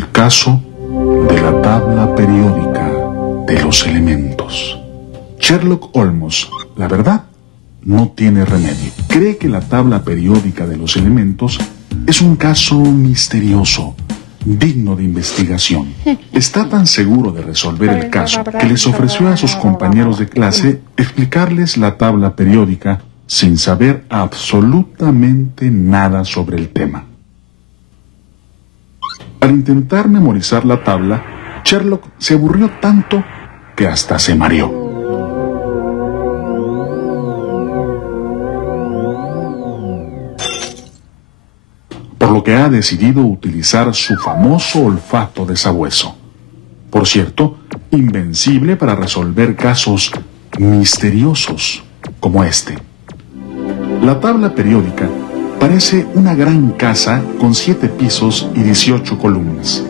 El caso de la tabla periódica de los elementos. Sherlock Holmes, la verdad, no tiene remedio. Cree que la tabla periódica de los elementos es un caso misterioso, digno de investigación. Está tan seguro de resolver el caso que les ofreció a sus compañeros de clase explicarles la tabla periódica sin saber absolutamente nada sobre el tema. Al intentar memorizar la tabla, Sherlock se aburrió tanto que hasta se mareó. Por lo que ha decidido utilizar su famoso olfato de sabueso. Por cierto, invencible para resolver casos misteriosos como este. La tabla periódica parece una gran casa con 7 pisos y 18 columnas,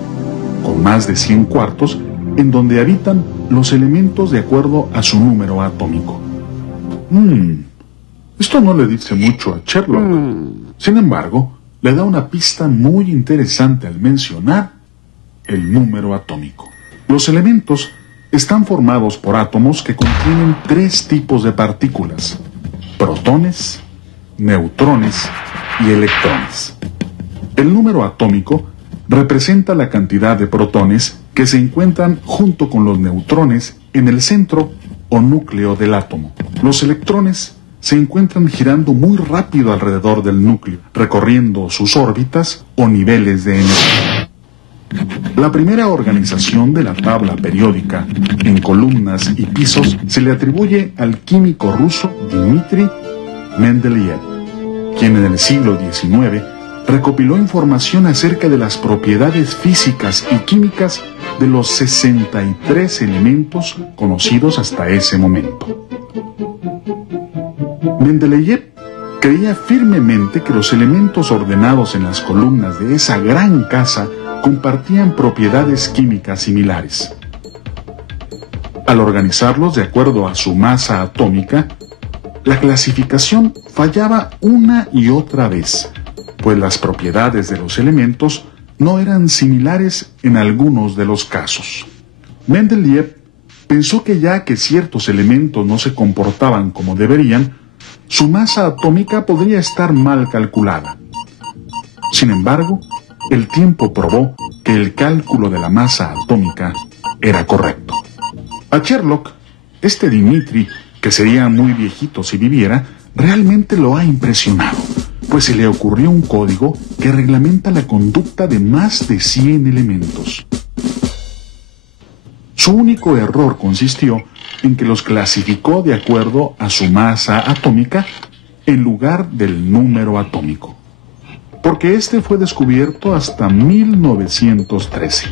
con más de 100 cuartos en donde habitan los elementos de acuerdo a su número atómico. Esto no le dice mucho a Sherlock. Sin embargo, le da una pista muy interesante al mencionar el número atómico. Los elementos están formados por átomos que contienen 3 tipos de partículas: protones, neutrones y electrones. El número atómico representa la cantidad de protones que se encuentran junto con los neutrones en el centro o núcleo del átomo. Los electrones se encuentran girando muy rápido alrededor del núcleo, recorriendo sus órbitas o niveles de energía. La primera organización de la tabla periódica en columnas y pisos se le atribuye al químico ruso Dmitri Mendeleev, quien en el siglo XIX recopiló información acerca de las propiedades físicas y químicas de los 63 elementos conocidos hasta ese momento. Mendeleev creía firmemente que los elementos ordenados en las columnas de esa gran casa compartían propiedades químicas similares. Al organizarlos de acuerdo a su masa atómica, la clasificación fallaba una y otra vez, pues las propiedades de los elementos no eran similares en algunos de los casos. Mendeleev pensó que ya que ciertos elementos no se comportaban como deberían, su masa atómica podría estar mal calculada. Sin embargo, el tiempo probó que el cálculo de la masa atómica era correcto. A Sherlock, este Dmitri, que sería muy viejito si viviera, realmente lo ha impresionado, pues se le ocurrió un código que reglamenta la conducta de más de 100 elementos. Su único error consistió en que los clasificó de acuerdo a su masa atómica en lugar del número atómico, porque este fue descubierto hasta 1913.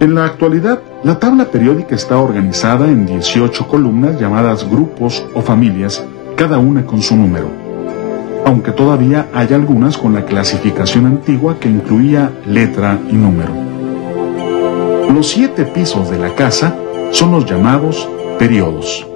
En la actualidad, la tabla periódica está organizada en 18 columnas llamadas grupos o familias, cada una con su número, aunque todavía hay algunas con la clasificación antigua que incluía letra y número. Los 7 pisos de la casa son los llamados periodos.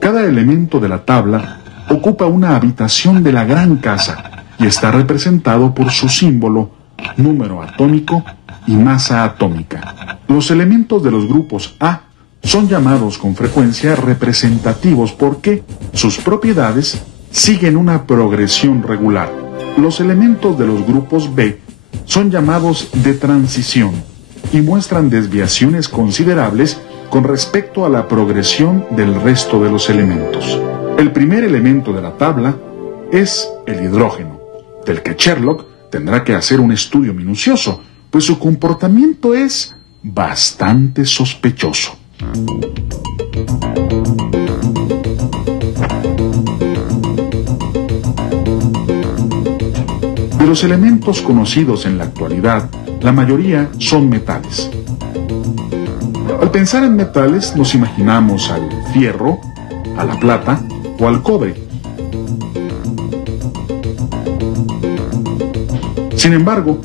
Cada elemento de la tabla ocupa una habitación de la gran casa y está representado por su símbolo, número atómico y masa atómica. Los elementos de los grupos A son llamados con frecuencia representativos porque sus propiedades siguen una progresión regular. Los elementos de los grupos B son llamados de transición y muestran desviaciones considerables con respecto a la progresión del resto de los elementos. El primer elemento de la tabla es el hidrógeno, del que Sherlock tendrá que hacer un estudio minucioso, pues su comportamiento es bastante sospechoso. De los elementos conocidos en la actualidad, la mayoría son metales. Al pensar en metales nos imaginamos al fierro, a la plata o al cobre. Sin embargo,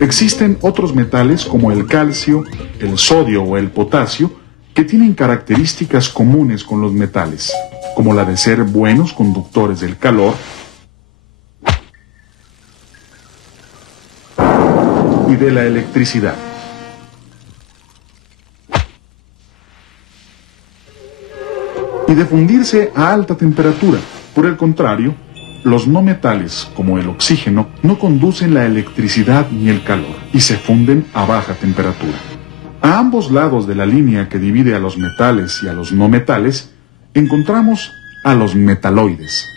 existen otros metales como el calcio, el sodio o el potasio que tienen características comunes con los metales, como la de ser buenos conductores del calor, y de la electricidad. Y de fundirse a alta temperatura. Por el contrario, los no metales, como el oxígeno, no conducen la electricidad ni el calor y se funden a baja temperatura. A ambos lados de la línea que divide a los metales y a los no metales, encontramos a los metaloides,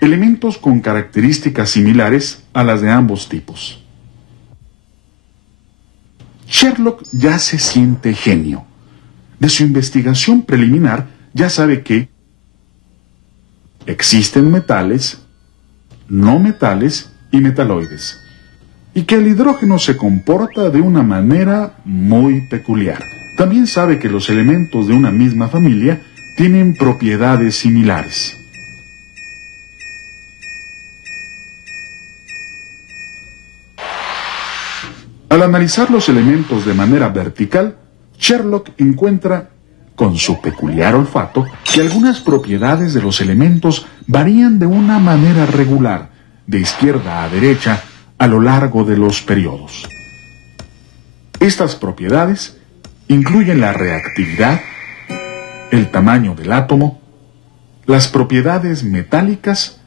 elementos con características similares a las de ambos tipos. Sherlock ya se siente genio. De su investigación preliminar ya sabe que existen metales, no metales y metaloides, y que el hidrógeno se comporta de una manera muy peculiar. También sabe que los elementos de una misma familia tienen propiedades similares. Al analizar los elementos de manera vertical, Sherlock encuentra, con su peculiar olfato, que algunas propiedades de los elementos varían de una manera regular, de izquierda a derecha, a lo largo de los periodos. Estas propiedades incluyen la reactividad, el tamaño del átomo, las propiedades metálicas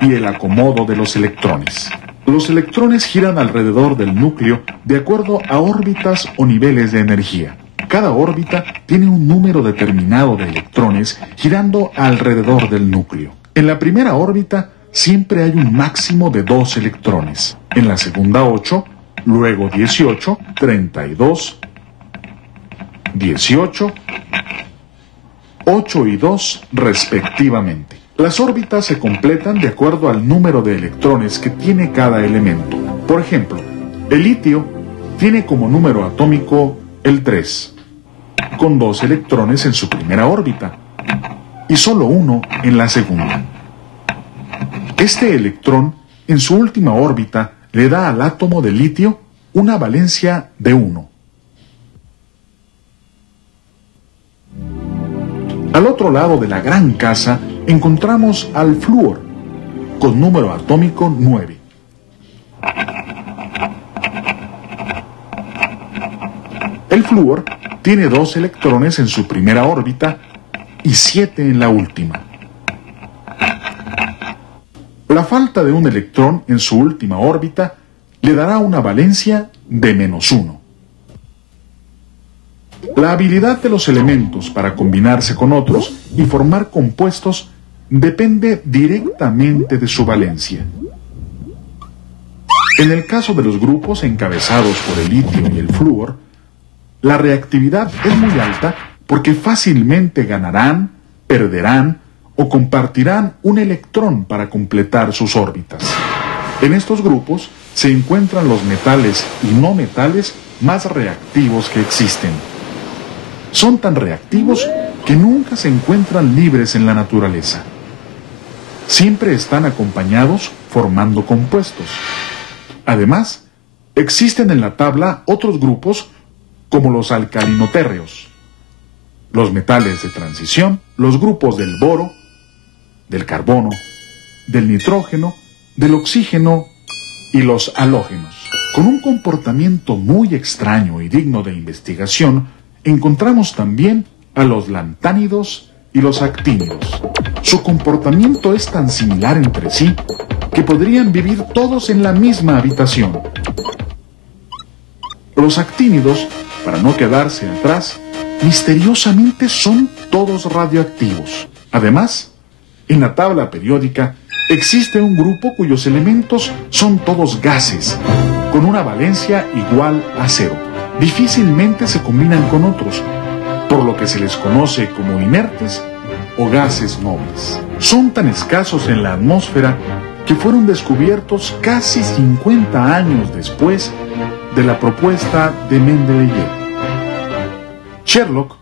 y el acomodo de los electrones. Los electrones giran alrededor del núcleo de acuerdo a órbitas o niveles de energía. Cada órbita tiene un número determinado de electrones girando alrededor del núcleo. En la primera órbita siempre hay un máximo de 2 electrones. En la segunda 8, luego 18, 32, 18, 8 y 2 respectivamente. Las órbitas se completan de acuerdo al número de electrones que tiene cada elemento. Por ejemplo, el litio tiene como número atómico el 3, con 2 electrones en su primera órbita y solo 1 en la segunda. Este electrón en su última órbita le da al átomo de litio una valencia de 1. Al otro lado de la gran casa encontramos al flúor, con número atómico 9. El flúor tiene 2 electrones en su primera órbita y 7 en la última. La falta de un electrón en su última órbita le dará una valencia de -1. La habilidad de los elementos para combinarse con otros y formar compuestos depende directamente de su valencia. En el caso de los grupos encabezados por el litio y el flúor, la reactividad es muy alta porque fácilmente ganarán, perderán o compartirán un electrón para completar sus órbitas. En estos grupos se encuentran los metales y no metales más reactivos que existen. Son tan reactivos que nunca se encuentran libres en la naturaleza. Siempre están acompañados formando compuestos. Además, existen en la tabla otros grupos como los alcalinotérreos, los metales de transición, los grupos del boro, del carbono, del nitrógeno, del oxígeno y los halógenos. Con un comportamiento muy extraño y digno de investigación, encontramos también a los lantánidos y los actínidos. Su comportamiento es tan similar entre sí que podrían vivir todos en la misma habitación. Los actínidos, para no quedarse atrás, misteriosamente son todos radioactivos. Además, en la tabla periódica existe un grupo cuyos elementos son todos gases, con una valencia igual a 0. Difícilmente se combinan con otros, por lo que se les conoce como inertes o gases nobles. Son tan escasos en la atmósfera que fueron descubiertos casi 50 años después de la propuesta de Mendeleev. Sherlock,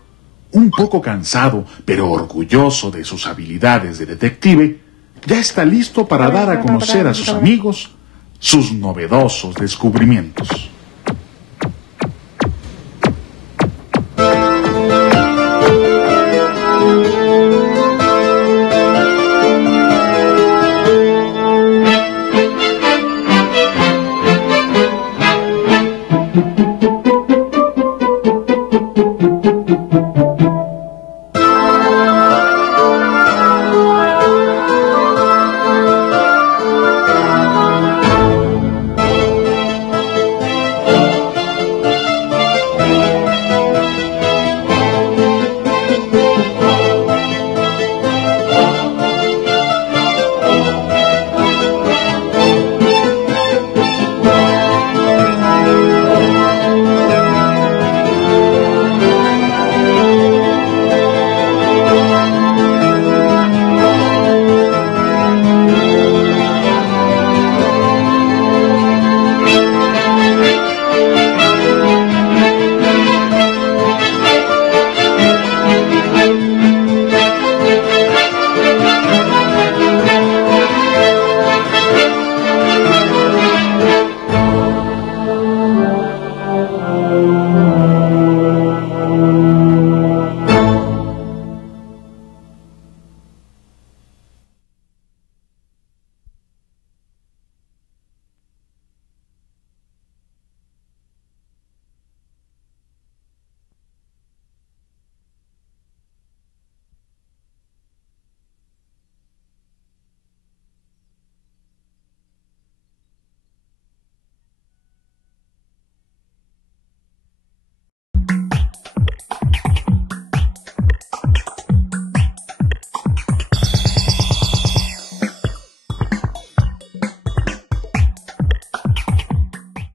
un poco cansado pero orgulloso de sus habilidades de detective, ya está listo para dar a conocer a sus amigos sus novedosos descubrimientos.